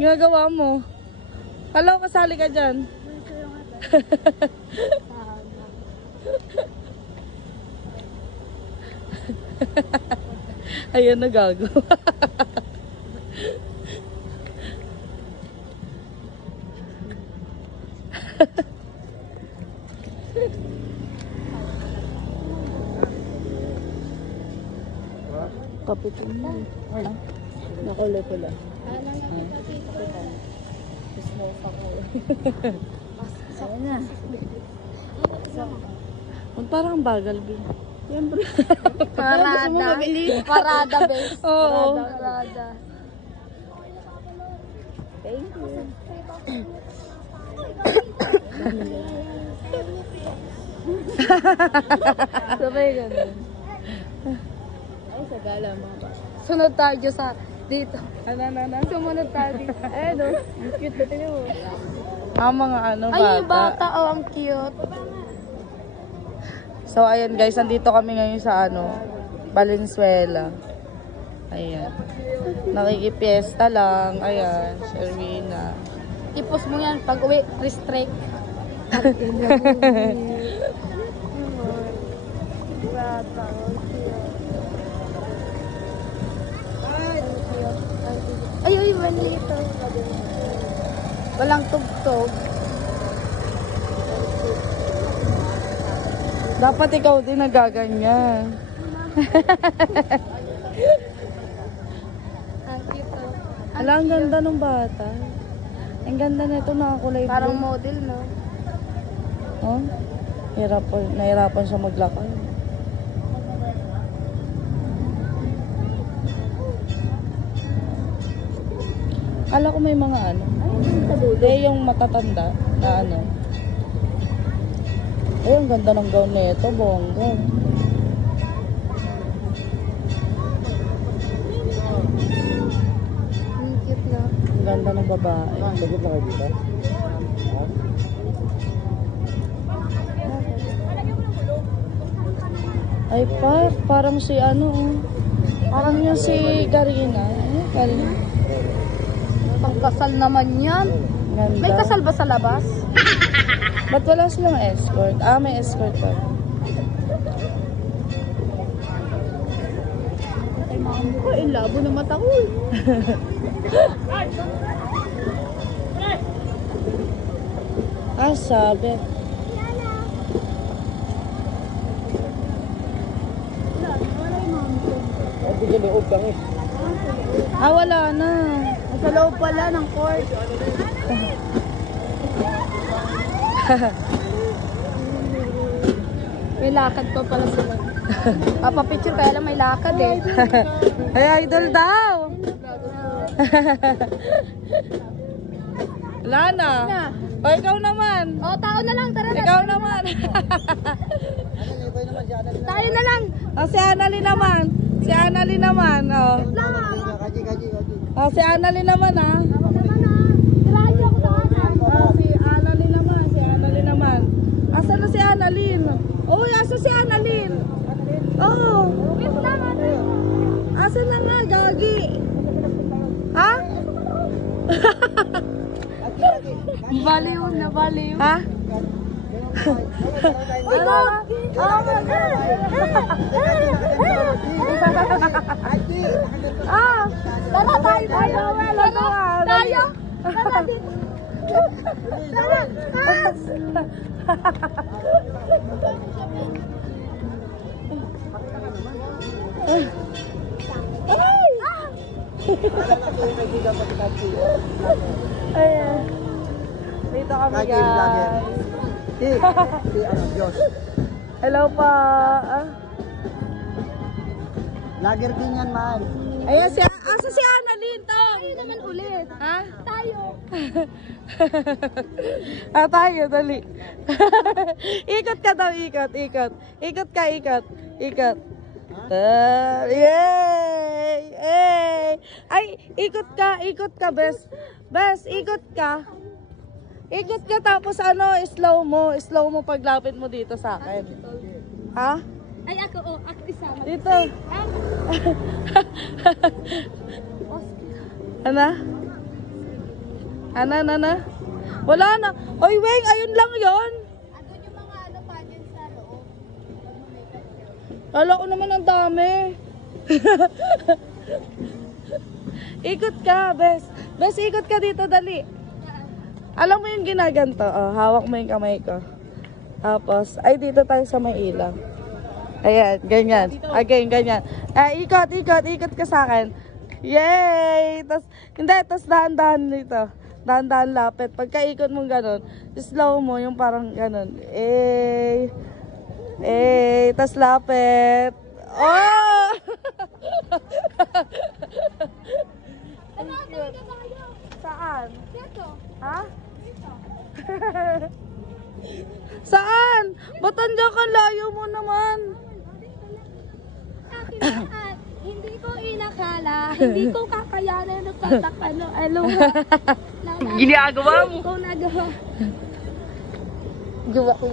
Ginagawa mo. Hello, kasali ka dyan. Ayan, nagago. Kapitin mo. Nakulay pala. Ayan na. Parang bagal, Bin. Siyempre. Parada. Parada, bes. Oo. Parada. Thank you. Sabay ganun. Ay, sa gala mga ba. Sunod tayo sa dito. Sumunod tayo dito. Eh, no? Ang cute na tinig mo. Ang mga ano, bata. Ay, yung bata. Oh, ang cute. So, ayan guys, nandito kami ngayon sa ano, Valenzuela. Ayan. Nakikipiesta lang. Ayan, Sherwina. Tipos mo yan pag uwi, restrict. Bata. Ay, uy, maliit. Walang tugtog. Dapat ikaw din nagaganyan. Ang cute. Ala, ang ganda ng bata. Ang ganda nito, nakakulay blue. Parang model, no? Oh, nahirapan siya maglakad. Ala ko may mga ano. Hindi, yung matatanda na ano. Ay, ang ganda ng gown nito, bongga. Ang cute na. Ang ganda ng babae. Sagot na kayo dito? Ay, parang si ano, oh. Parang yung si Karina. Ay, Karina. Pangkasal naman yan. Ganda. May kasal ba sa labas? Ba't wala silang escort? Ah, may escort pa. Ay, mga mukha. Labo na mata ko. Ah, sabi. Ay, bigyan loob kami. Ah, wala na. Sa loob pala ng court. May lakad pa pala sila. Papapicture kaya lang may lakad eh. Ay, idol daw. Wala na. O, ikaw naman. O, tao na lang. Tara na. Ikaw naman. Tayo na lang. O, si Annalyn naman. Si Annalyn naman. O, si Annalyn naman, ha. Tirahan niyo ako sa kanan. O, si Annalyn naman. Si Annalyn naman. Asa na si Annalyn? Oh, asa si Annalyn? Oh. Asa na nga, gagi? Ha? Baliw na baliw. Ha? Ikaw! Ah! Tara tayo! Tayo! Tayo! Tara dito! Tara! Ayan. Dito kami, guys. Si ano, Diyos. Hello pa. Lager din yan, man. Ayan, asa si Annalyn to? Tayo naman ulit. Ha? Tayo! Tayo, dali. Ikot ka daw, ikot. Ikot ka, ikot. Yay! Yay! Ay, ikot ka, bes. Bes, ikot ka. Ikot ka tapos ano, slow mo paglapit mo dito sa akin. Ha? Ay, ako isama. Dito. Ana? Ana? Wala na. Oy, Weng, ayun lang yon. Andun yung mga pa dyan sa loob. Kala ko naman ang dami. Ikot ka, Bes. Bes, ikot ka dito, dali. Alam mo yung ginaganto? Oh, hawak mo yung kamay ko. Tapos, ay dito tayo sa may ilaw. Ayan, ganyan. Again, ganyan. Ay, ikot ka sa akin. Yay! Tapos dahan-dahan dito. Dahan-dahan lapit. Pagka-ikot mong ganun, slow mo yung parang ganun. Tapos lapit. Oh! Saan? Dito. Ha? Saan? Ba't andyan ka? Layo mo naman. Akin lahat. Hindi ko inakala. Hindi ko kakayanan ng patakano. Ginagawa mo. Kung nagawa. Gawa ko